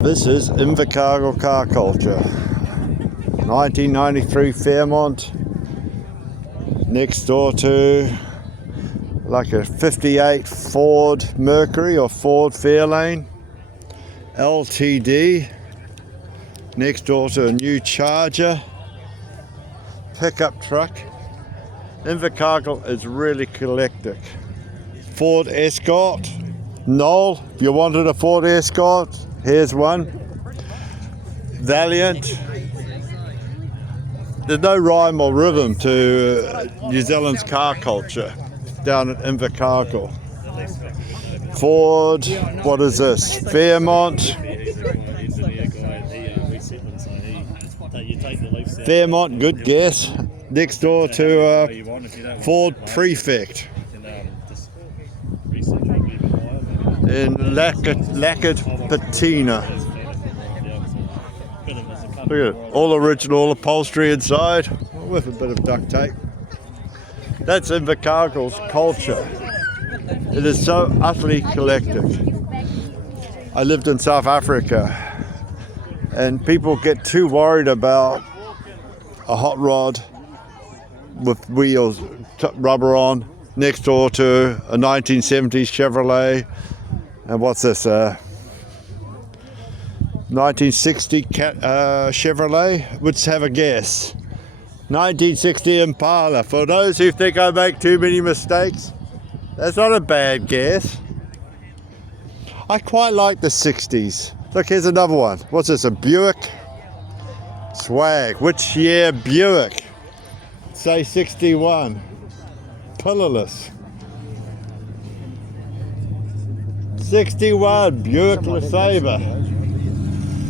This is Invercargill Car Culture. 1993 Fairmont. Next door to like a 58 Ford Mercury or Ford Fairlane. LTD. Next door to a new Charger. Pickup truck. Invercargill is really eclectic. Ford Escort. Noel, if you wanted a Ford Escort, here's one. Valiant. There's no rhyme or rhythm to New Zealand's car culture down at Invercargill. Ford, what is this? Fairmont. Fairmont, good guess. Next door to Ford Prefect. In lacquered patina. Look at it, all original upholstery inside with a bit of duct tape. That's Invercargill's culture. It is so utterly eclectic. I lived in South Africa and people get too worried about a hot rod with wheels, rubber on, next door to a 1970s Chevrolet. And what's this? 1960 Chevrolet? Let's have a guess. 1960 Impala. For those who think I make too many mistakes, that's not a bad guess. I quite like the 60s. Look, here's another one. What's this? A Buick? Swag. Which year Buick? Say 61. Pillarless. 61 Buick LeSabre.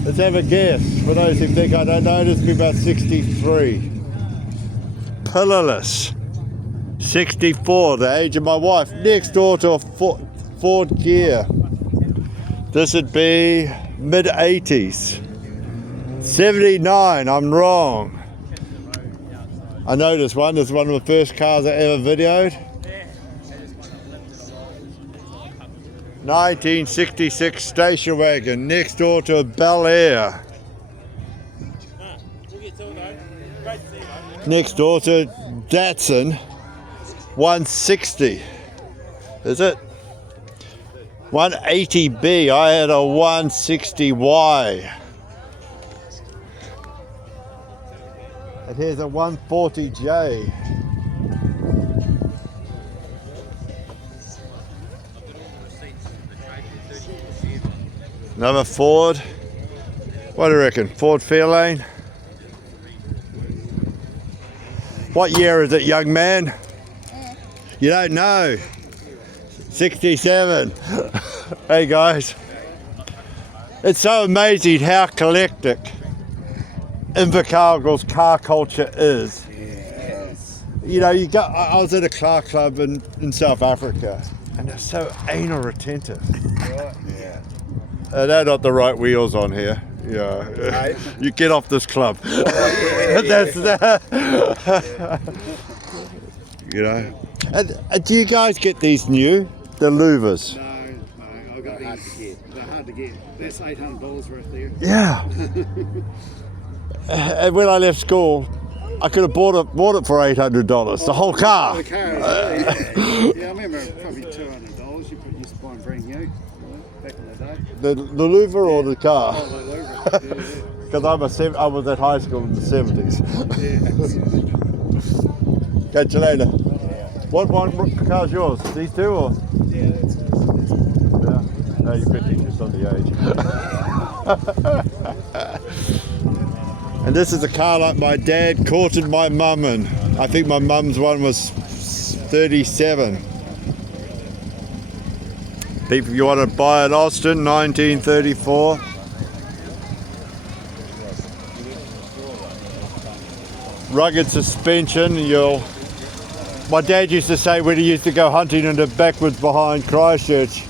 Let's have a guess. For those who think I don't know, this will be about 63. Pillarless. 64, the age of my wife. Next door to a Ford Kia. This would be mid-80s. 79, I'm wrong. I know this one. This is one of the first cars I ever videoed. 1966 station wagon, next door to a Bel Air. Next door to Datsun 160. Is it? 180B. I had a 160Y. And here's a 140J. Another Ford. What do you reckon? Ford Fairlane? What year is it, young man? You don't know? 67. Hey guys. It's so amazing how eclectic Invercargill's car culture is. You know, I was at a car club in South Africa and they're so anal retentive. They're not the right wheels on here. Yeah, you get off this club. That's you know. And do you guys get these new, the louvers? No, I got these. They're hard to get. That's $800 worth there. Yeah. And when I left school, I could have bought it for $800. The whole car. The car, yeah, I remember probably $200. You used to buy them brand new. Back in the day. The louver or the car? Oh, the louver. Because I was at high school in the 70s. Yeah. Catch you later. What car's yours? These two or? Yeah, that's Yeah. No, you're 50 just on the age. And this is a car like my dad courted my mum in. I think my mum's one was 37. People, you want to buy an Austin, 1934. Rugged suspension. My dad used to say when he used to go hunting in the backwoods behind Christchurch,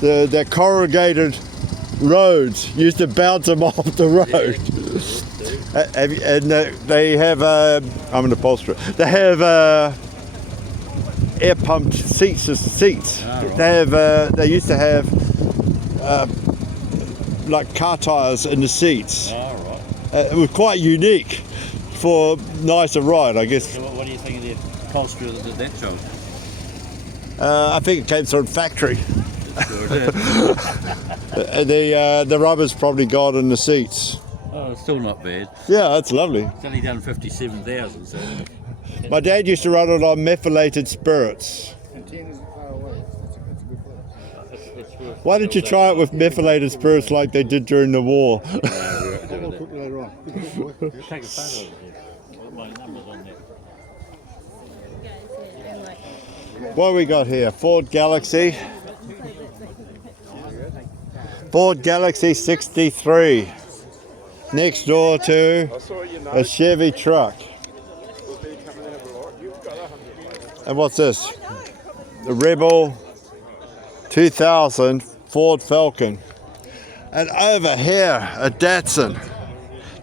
the corrugated roads used to bounce them off the road. And they have, I'm an upholsterer, they have air pumped seats. They have, they used to have like car tires in the seats. Oh, right. It was quite unique for nicer ride, I guess. So what do you think of the upholstery that did that job? I think it came from factory. Sure did. The rubber's probably gone in the seats. Oh, it's still not bad. Yeah, that's lovely. It's only done 57,000, so My dad used to run it on methylated spirits. And 10 isn't far away. That's a good place. it's worth. Why don't you try it with methylated spirits like they did during the war? I'll cook you later on. Take a photo of it. My number's on there. What have we got here? Ford Galaxy. Ford Galaxy 63. Next door to a Chevy truck. And what's this? The Rebel 2000 Ford Falcon. And over here, a Datsun.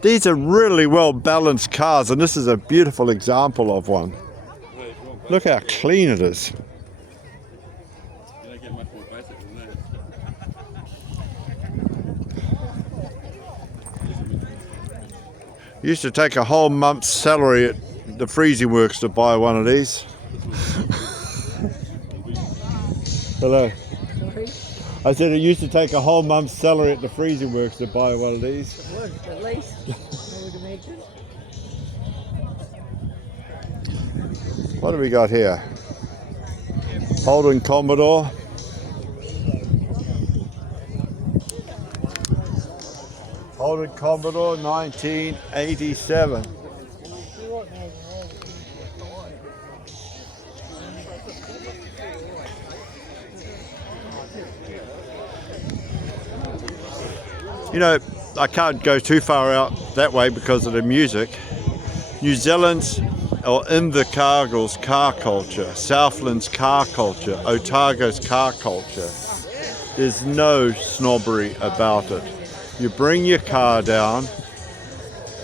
These are really well balanced cars, and this is a beautiful example of one. Look how clean it is. You don't get much more basic than that. Used to take a whole month's salary at the freezing works to buy one of these. Hello. Sorry, I said it used to take a whole month's salary at the freezing works to buy one of these. it was at least, I would imagine. What do we got here? Holden Commodore. Holden Commodore 1987. You know, I can't go too far out that way because of the music. New Zealand's or Invercargill's car culture, Southland's car culture, Otago's car culture. There's no snobbery about it. You bring your car down,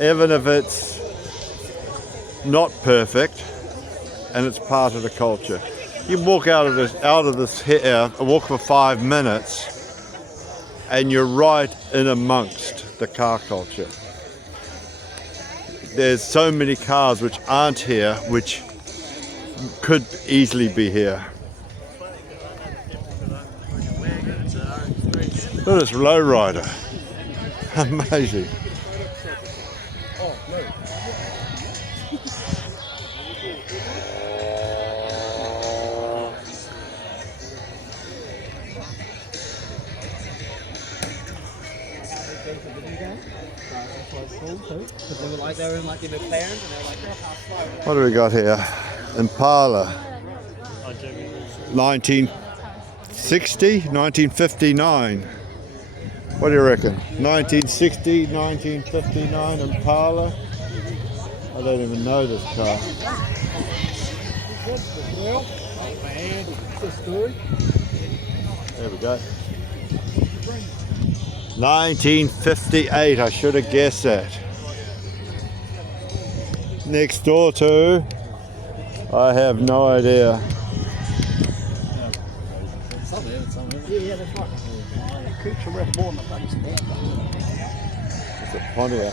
even if it's not perfect, and it's part of the culture. You walk out of this here, walk for 5 minutes, and you're right in amongst the car culture. There's so many cars which aren't here, which could easily be here. Look at this lowrider. Amazing. What do we got here? Impala. 1960, 1959. What do you reckon? 1960, 1959 Impala. I don't even know this car. There we go. 1958, I should have guessed that. Next door to, I have no idea. It's a Pontiac.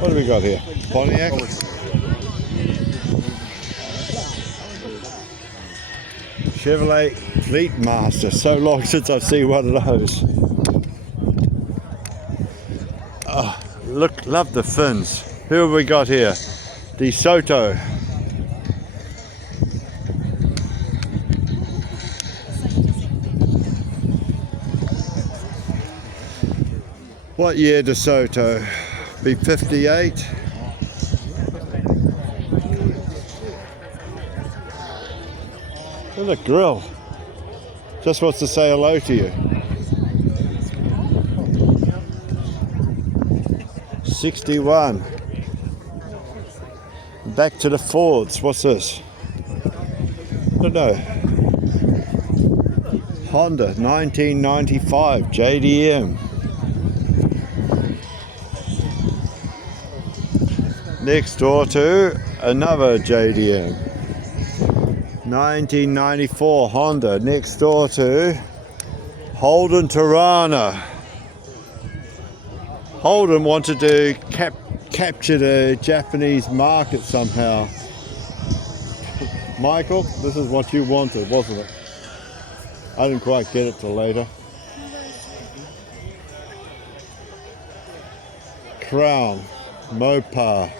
What do we got here? Pontiac? Chevrolet Fleet Master. So long since I've seen one of those. Oh, look, love the fins. Who have we got here? DeSoto. What year DeSoto? Be 58. Look at the grill. Just wants to say hello to you. 61. Back to the Fords. What's this? I don't know. Honda 1995 JDM. Next door to another JDM. 1994 Honda. Next door to Holden Torana. Holden wanted to capture the Japanese market somehow. Michael, this is what you wanted, wasn't it? I didn't quite get it till later. Crown, Mopar,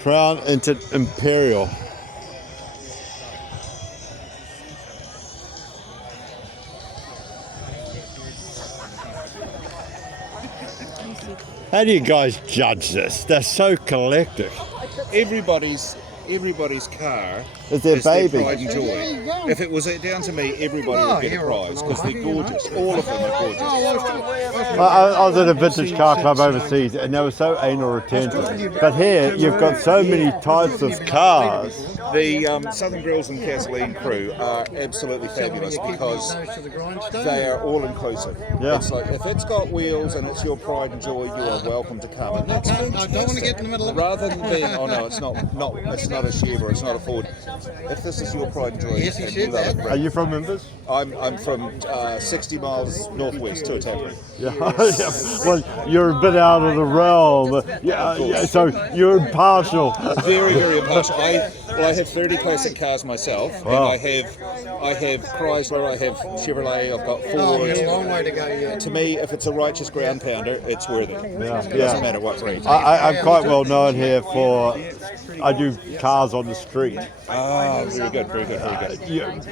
Crown Imperial. How do you guys judge this? They're so collective. Everybody's car Is their is their baby. pride and joy. If it was down to me, everybody would get a prize because they're gorgeous. All of them are gorgeous. I was at a vintage car club overseas and they were so anal retentive. But here you've got so many types of cars. The Southern Grills and Gasoline crew are absolutely fabulous because they are all inclusive. Yeah. It's like if it's got wheels and it's your pride and joy, you are welcome to come. And that's I don't want to get in the middle of it. rather than being, oh no, it's not a Chevy or it's not a Ford. If this is your pride and joy, Yes, you and should, love it, Are you from Memphis? I'm from 60 miles northwest to Otago. Yeah. Yeah. Well, you're a bit out of the realm. Yeah, so you're impartial. Very, very impartial. I have 30 classic cars myself, Wow. and I have Chrysler, I have Chevrolet, I've got Oh, Ford. you've got a long way to go yet. To me, if it's a righteous ground pounder, it's worth it. Yeah, It yeah. doesn't matter what breed. I'm quite well known here for, I do cars on the street. Ah, very good, very good, very good.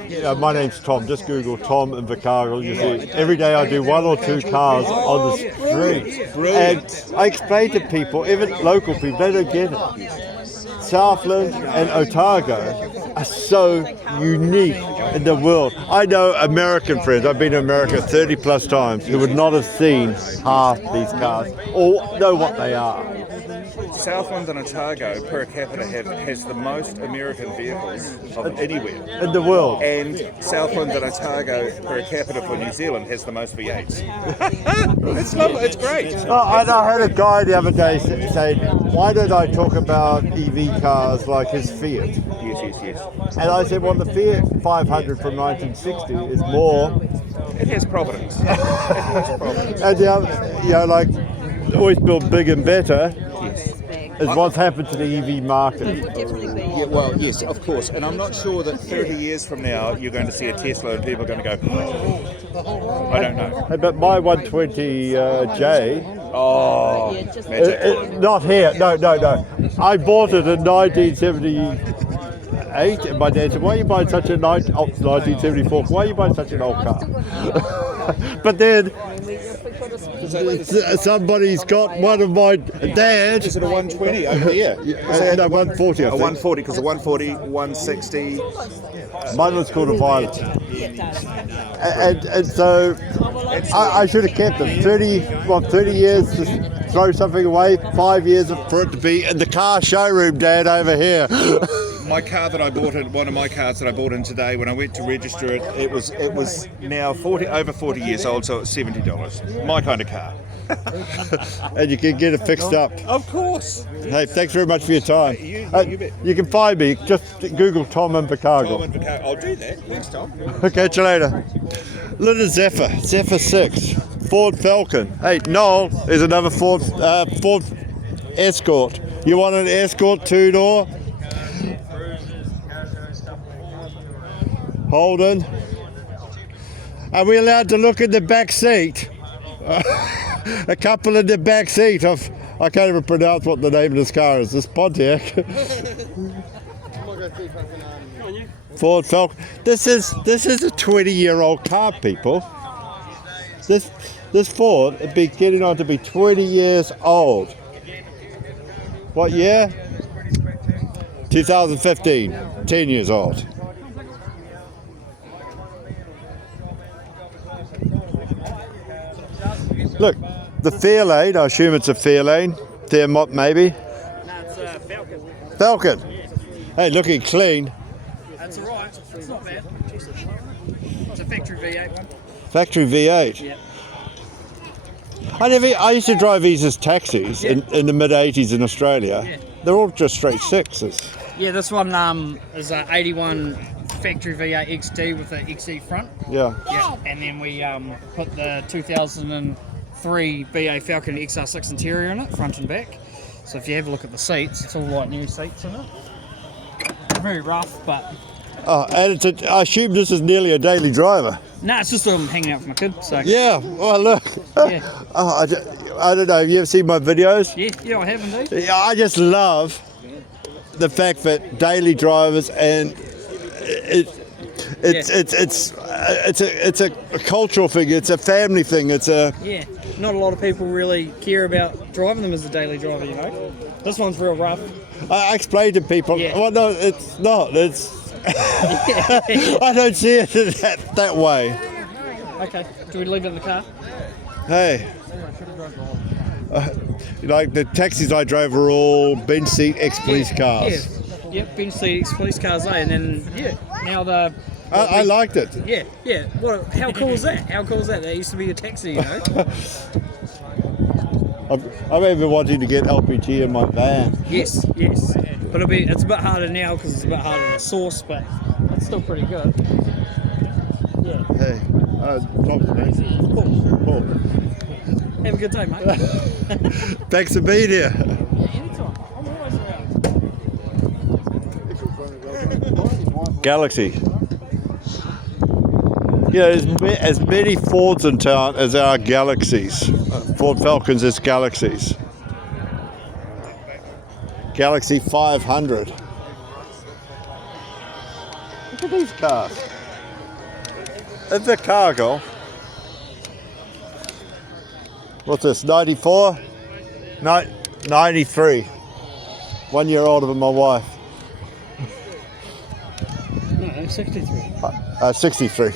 Yeah, my name's Tom. Just Google Tom Invercargill. You see, every day I do 1 or 2 cars on the street. Brilliant. And I explain to people, even local people, they don't get it. Southland and Otago are so unique in the world. I know American friends, I've been to America 30 plus times, who would not have seen half these cars or know what they are. Southland and Otago per capita has the most American vehicles of anywhere. In the world. And Southland and Otago per capita for New Zealand has the most V8s. It's lovely, it's great. I had a guy the other day say, why don't I talk about EV cars like his Fiat? Yes. And I said, well, the Fiat 500 from 1960 is more. It has providence. It has providence. And the other, like, always build big and better is what's happened to the EV market. Yeah, well, yes, of course. And I'm not sure that 30 years from now you're going to see a Tesla and people are going to go, I don't know. But my 120J, Oh, magic. not here, no. I bought it in 1978, and my dad said, why are you buying such a 1974, why are you buying such an old car? But then somebody's got one of my dad. Is it a 120 over here? No, 140. I A think. 140, because a 140, 160. Mine was called a Violet. And so I should have kept them. 30 years to throw something away, 5 years for it to be in the car showroom, Dad, over here. My car that I bought in, one of my cars that I bought in today, when I went to register it, it was now over 40 years old, so it's $70. My kind of car. And you can get it fixed up. Of course. Hey, thanks very much for your time. You bet. You can find me, just Google Tom Invercargill. I'll do that. Thanks, Tom. Catch you later. Little Zephyr 6, Ford Falcon. Hey, Noel is another Ford Escort. You want an Escort 2-door? Holden. Are we allowed to look in the back seat? A couple in the back seat of, I can't even pronounce what the name of this car is, this Pontiac. Ford Falcon. This is a 20-year-old car, people. This Ford would be getting on to be 20 years old. What year? 2015. 10 years old. Look, the Fairlane, I assume it's a Fairlane. Fairmont maybe. No, it's a Falcon. Falcon. Hey, looking clean. That's alright. It's not bad. It's a factory V8 one. Factory V8. Yeah. I used to drive these as taxis in the mid-80s in Australia. Yeah. They're all just straight sixes. Yeah, this one is a 81 factory V8 XT with the XE front. Yeah. Yeah. And then we put the 2004 3 BA Falcon XR6 interior in it, front and back. So if you have a look at the seats, it's all like new seats in it. Very rough, but Oh, and I assume this is nearly a daily driver. no, it's just hanging out with my kid. So Yeah, well, look. Yeah. Oh, I don't know, have you ever seen my videos? yeah, I have indeed. Yeah, I just love the fact that daily drivers and it's a cultural thing. It's a family thing. It's a Yeah, not a lot of people really care about driving them as a daily driver, you know. This one's real rough. I explain to people. Yeah. Well, no, it's not. It's I don't see it that way. Okay, do we leave it in the car? Hey. Like the taxis I drove were all bench seat ex-police cars. Yeah, yep, bench seat police cars, and then now the. I liked it. Yeah. What? How cool is that? How cool is that? That used to be a taxi, you know. I'm even wanting to get LPG in my van. Yes. But it's a bit harder now because it's a bit harder to source, but it's still pretty good. Yeah. Hey, Tom's next. Cool. Have a good day, mate. Thanks for being here. Anytime. I'm always around. Galaxy. Yeah, there's as many Fords in town as our Galaxies. Ford Falcons is Galaxies. Galaxy 500. Look at these cars. It's a cargo. What's this, 94? 93. 1 year older than my wife. No, 63. 63.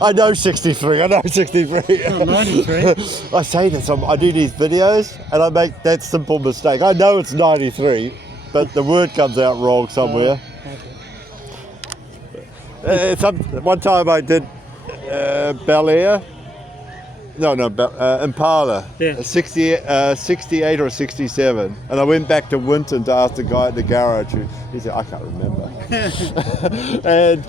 I know 63. I know 63. Not 93. I say this. I do these videos and I make that simple mistake. I know it's 93, but the word comes out wrong somewhere. One time I did Bel Air. No, Impala. Yeah. 68 or 67. And I went back to Winton to ask the guy at the garage. He said, I can't remember. And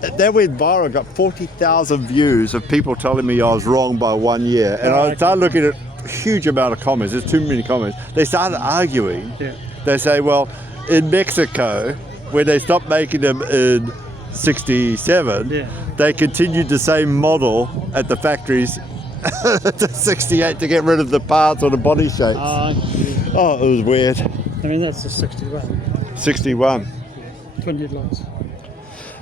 that went viral. Got 40,000 views of people telling me I was wrong by 1 year. And I started looking at a huge amount of comments. There's too many comments. They started arguing. Yeah. They say, well, in Mexico, when they stopped making them in 67, Yeah. they continued the same model at the factories to 68 to get rid of the parts or the body shapes. Oh, it was weird. I mean, that's a 61. 61. Twin headlights.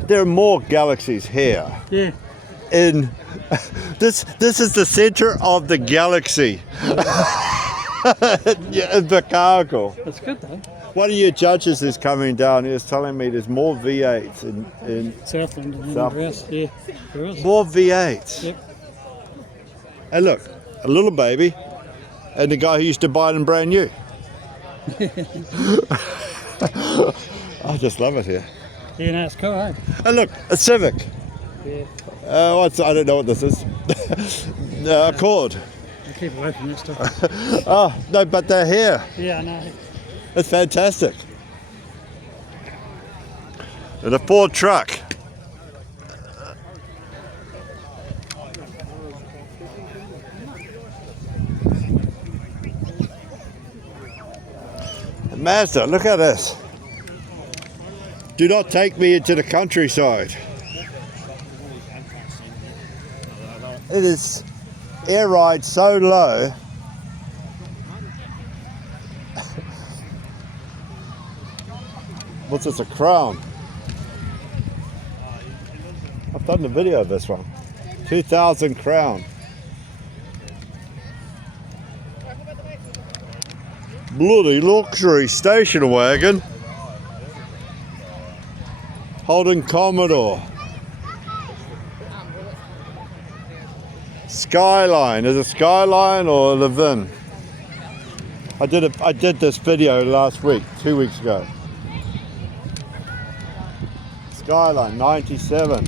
There are more Galaxies here. Yeah. In this is the center of the galaxy. Yeah, in Chicago. That's good though. One of your judges is coming down. He was telling me there's more V8s in Southland and South- everywhere else. Yeah, there is. more V8s. Yep. And look, a little baby, and the guy who used to buy them brand new. I just love it here. Yeah, no, it's cool, eh? And look, a Civic. Yeah. I don't know what this is. Accord. I keep away from that stuff. Oh, no, but they're here. Yeah, I know. It's fantastic. And a Ford truck. Mazda, look at this. Do not take me into the countryside. It is air ride so low. What's this, a Crown? I've done the video of this one. 2000 Crown. Bloody luxury station wagon. Holden Commodore. Skyline. Is it Skyline or Levin? I did this video last week, 2 weeks ago. Skyline 97.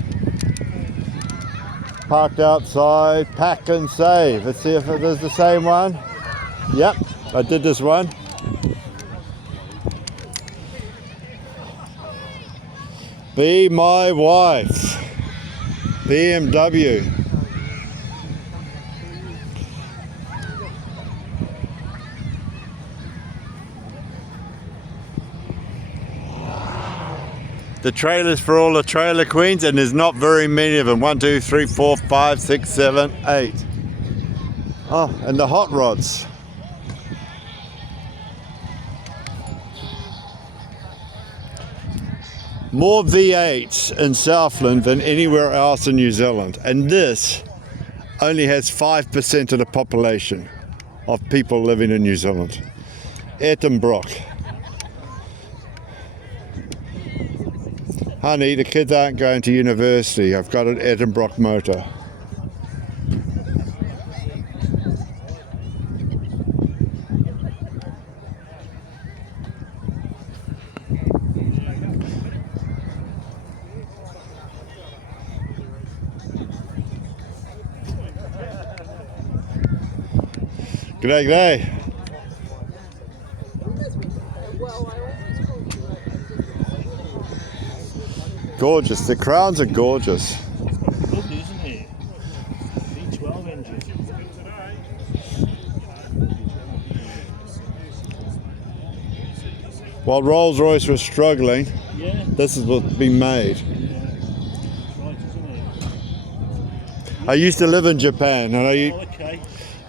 Parked outside, pack and save. Let's see if it is the same one. Yep, I did this one. Be my wife. BMW. The trailers for all the trailer queens, and there's not very many of them. 1, 2, 3, 4, 5, 6, 7, 8. Oh, and the hot rods. More V8s in Southland than anywhere else in New Zealand. And this only has 5% of the population of people living in New Zealand. Ettenbrock. Honey, the kids aren't going to university. I've got an Ettenbrock motor. G'day, g'day. Gorgeous. The crowns are gorgeous. Good, isn't it? V12 engine. While Rolls-Royce was struggling, Yeah. this is what's been made. Right, isn't it? I used to live in Japan, and Oh, okay.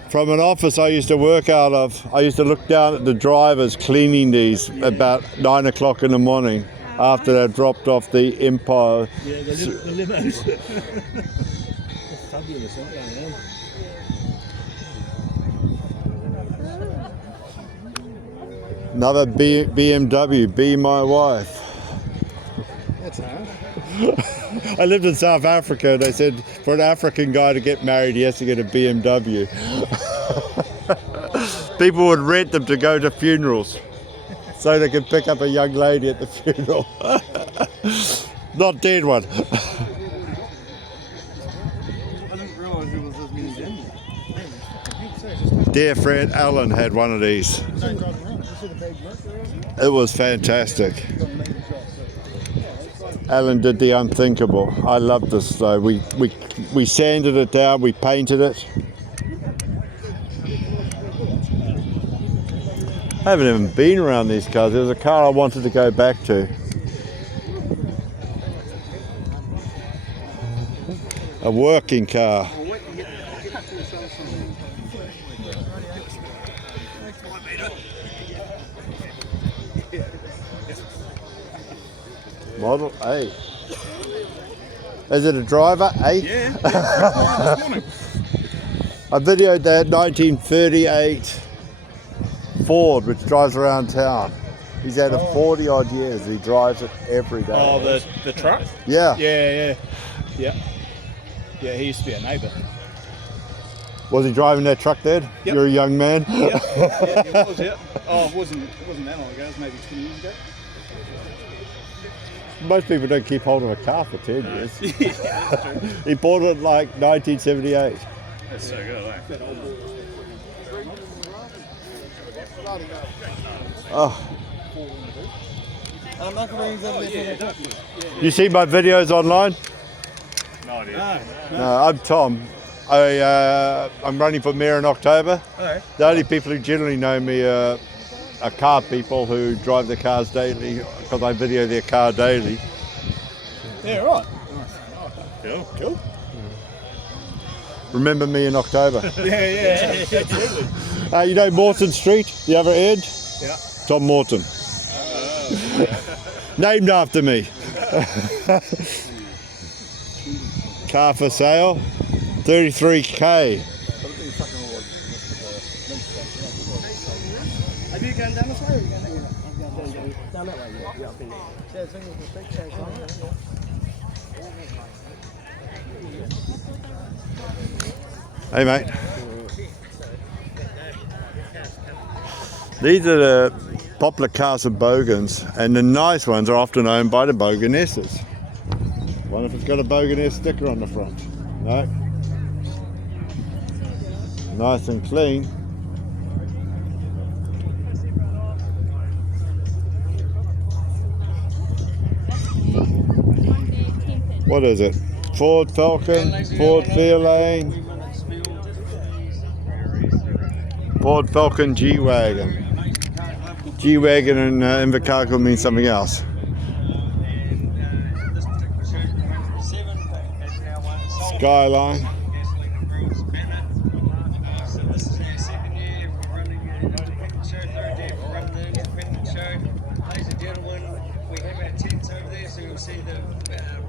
from an office I used to work out of, I used to look down at the drivers cleaning these about 9 o'clock in the morning after they dropped off the Empire. Yeah, the limos. They're fabulous, aren't they? Yeah? Another BMW, Be My Wife. That's hard. I lived in South Africa, and they said for an African guy to get married, he has to get a BMW. People would rent them to go to funerals so they could pick up a young lady at the funeral. Not dead one. I didn't realise there was as many Daniels. Dear friend Alan had one of these. It was fantastic. Alan did the unthinkable. I love this though. We sanded it down, we painted it. I haven't even been around these cars. There was a car I wanted to go back to. A working car. Model A. Is it a driver? A? Yeah. This morning. I videoed that 1938 Ford, which drives around town. He's had it 40 odd years. He drives it every day. Oh, the truck? Yeah. Yeah. Yeah, he used to be a neighbour. Was he driving that truck then? Yep. You're a young man? Yeah, it was, yeah. Oh, it wasn't that long ago. It was maybe 20 years ago. Most people don't keep hold of a car for 10 years. He bought it like 1978. That's so good, eh? Oh. You see my videos online? No idea. No, I'm Tom. I'm running for mayor in October. Okay. The only people who generally know me are car people who drive their cars daily, because I video their car daily. Yeah, right. Cool. Remember me in October. Yeah, absolutely. You know Morton Street, the other end? Yeah. Tom Morton. Named after me. Car for sale, 33k. Have you gone down this way or are you going down that way? Hey mate. These are the popular cars of Bogans, and the nice ones are often owned by the Boganesses. Wonder if it's got a Boganess sticker on the front. No. Nice and clean. What is it? Ford Falcon, Ford Fairlane, Ford Falcon G-Wagon. G-Wagon in Invercargill means something else. Skyline. So this is our second year for running the independent show, third year for running the independent show. Ladies and gentlemen, we have our tents over there, so you'll see the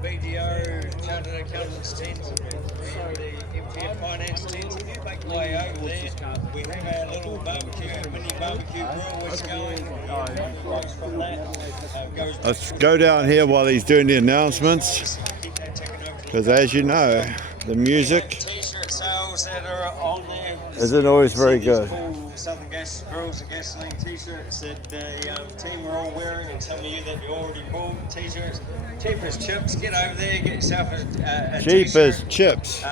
BDO, Chartered Accountants tents, and the MTF Finance tents. If you make your way over there, we have our little barbecue, mini barbecue grill that's going. Roast from that goes Let's go down here while he's doing the announcements, because as you know, the music T-shirt sales that are on there. isn't always very good. Cool Southern Gas Grills and Gasoline T-shirts that the team are all wearing, and some of you that you already bought T-shirts. Cheap as chips. Get over there, get yourself a Cheap T-shirt. as chips.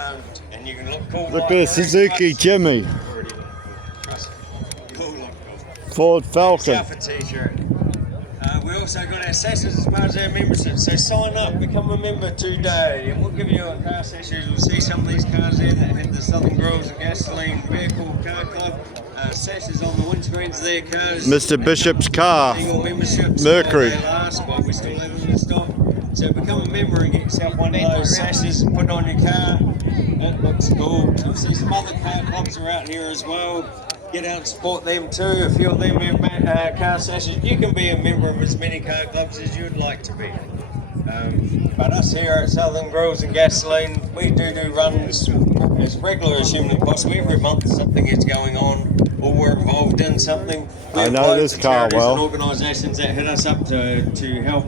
And you can look cool. Look like at the the Suzuki rest Jimmy, of us. Already look cool. Trust me. You'll look cool. Ford Falcon. Yourself a T-shirt. We also got our sessions as part of our membership, so sign up, become a member today, and we'll give you a car session. You'll see some of these cars there that have the Southern Grills and Gasoline Vehicle Car Club sashes on the windscreens there, cars. Mr. Bishop's car. Single memberships. Mercury. While they last, but we still have them in stock. So become a member and get yourself one of those sashes and put it on your car. It looks cool. You'll see some other car clubs are out here as well. Get out and support them too. A few of them have car sessions. You can be a member of as many car clubs as you'd like to be. But us here at Southern Grills and Gasoline, we do runs as regular as humanly possible. Every month something is going on, or we're involved in something. We I know apply this to car charities well. and organisations that hit us up to help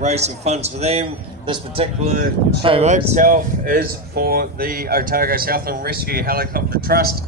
raise some funds for them. This particular show mate. itself is for the Otago Southland Rescue Helicopter Trust.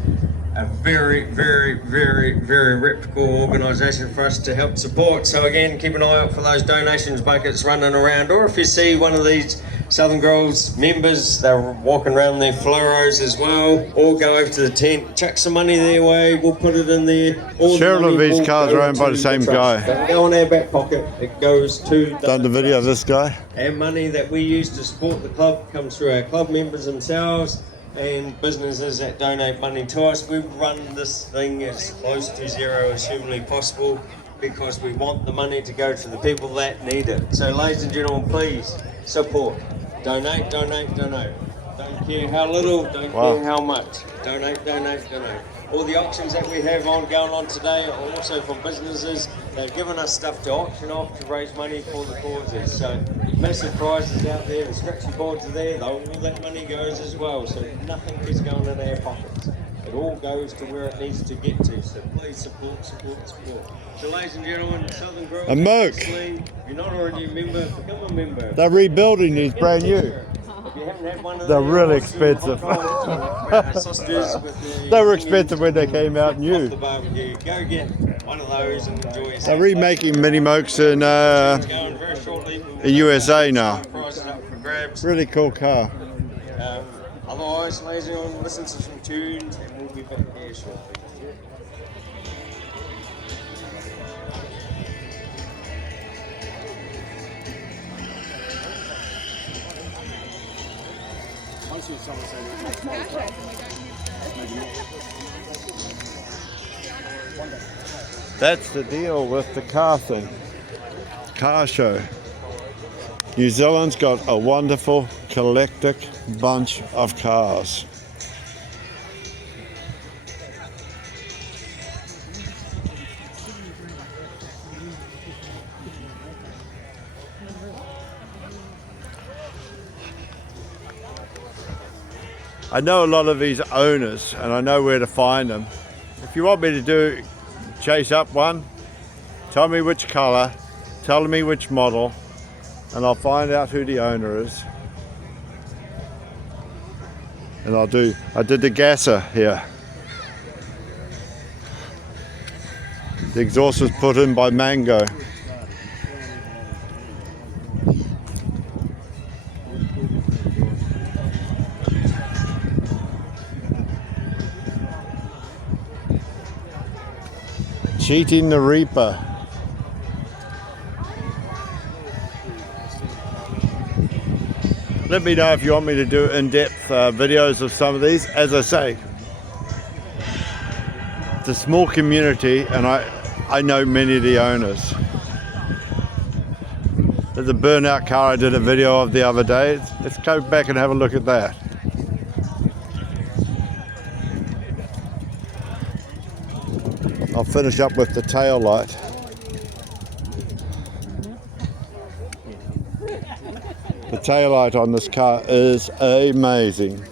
A very, very, very, very reputable organisation for us to help support. So again, keep an eye out for those donations buckets running around, or if you see one of these Southern Grills members, they're walking around their fluoros as well, or go over to the tent, chuck some money their way, we'll put it in there. All the Several of money these will cars go are owned by to the same trust. guy. Doesn't go in our back pocket, it goes to Done the video of this guy. our money that we use to support the club comes through our club members themselves and businesses that donate money to us. We run this thing as close to zero as humanly possible because we want the money to go to the people that need it. So ladies and gentlemen, please support. Donate, donate, donate. Don't care how little, don't Wow. care how much. Donate, donate, donate. All the auctions that we have going on today are also from businesses that have given us stuff to auction off to raise money for the causes. So massive prizes out there, the scratchy boards are there, though all that money goes as well. So nothing is going in our pockets. It all goes to where it needs to get to. So please support, support, support. So ladies and gentlemen, Southern Grills, A Mook. if you're not already a member, become a member. They're rebuilding these brand new. If you haven't had one of They're these, really I'll do expensive. hot dogs, sausages with the They were onions expensive when they came out off new. the barbecue. Go get one of those and enjoy yourself. They're remaking Mini Mokes in Going very shortly. the USA now. Prizes up for grabs. Really cool car. Otherwise, ladies and gentlemen, listen to some tunes and we'll be back here shortly. That's the deal with the car thing. Car show. New Zealand's got a wonderful, eclectic bunch of cars. I know a lot of these owners and I know where to find them. If you want me to chase up one, tell me which colour, tell me which model, and I'll find out who the owner is. And I did the gasser here. The exhaust was put in by Mango. Cheating the Reaper. Let me know if you want me to do in-depth videos of some of these. As I say, it's a small community and I know many of the owners. There's a burnout car I did a video of the other day. Let's go back and have a look at that. I'll finish up with the tail light. The tail light on this car is amazing.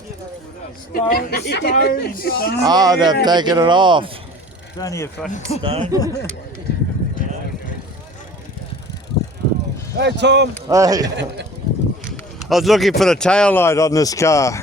Ah, they've taken it off. It's only a fucking stone. Hey Tom. Hey, I was looking for the tail light on this car.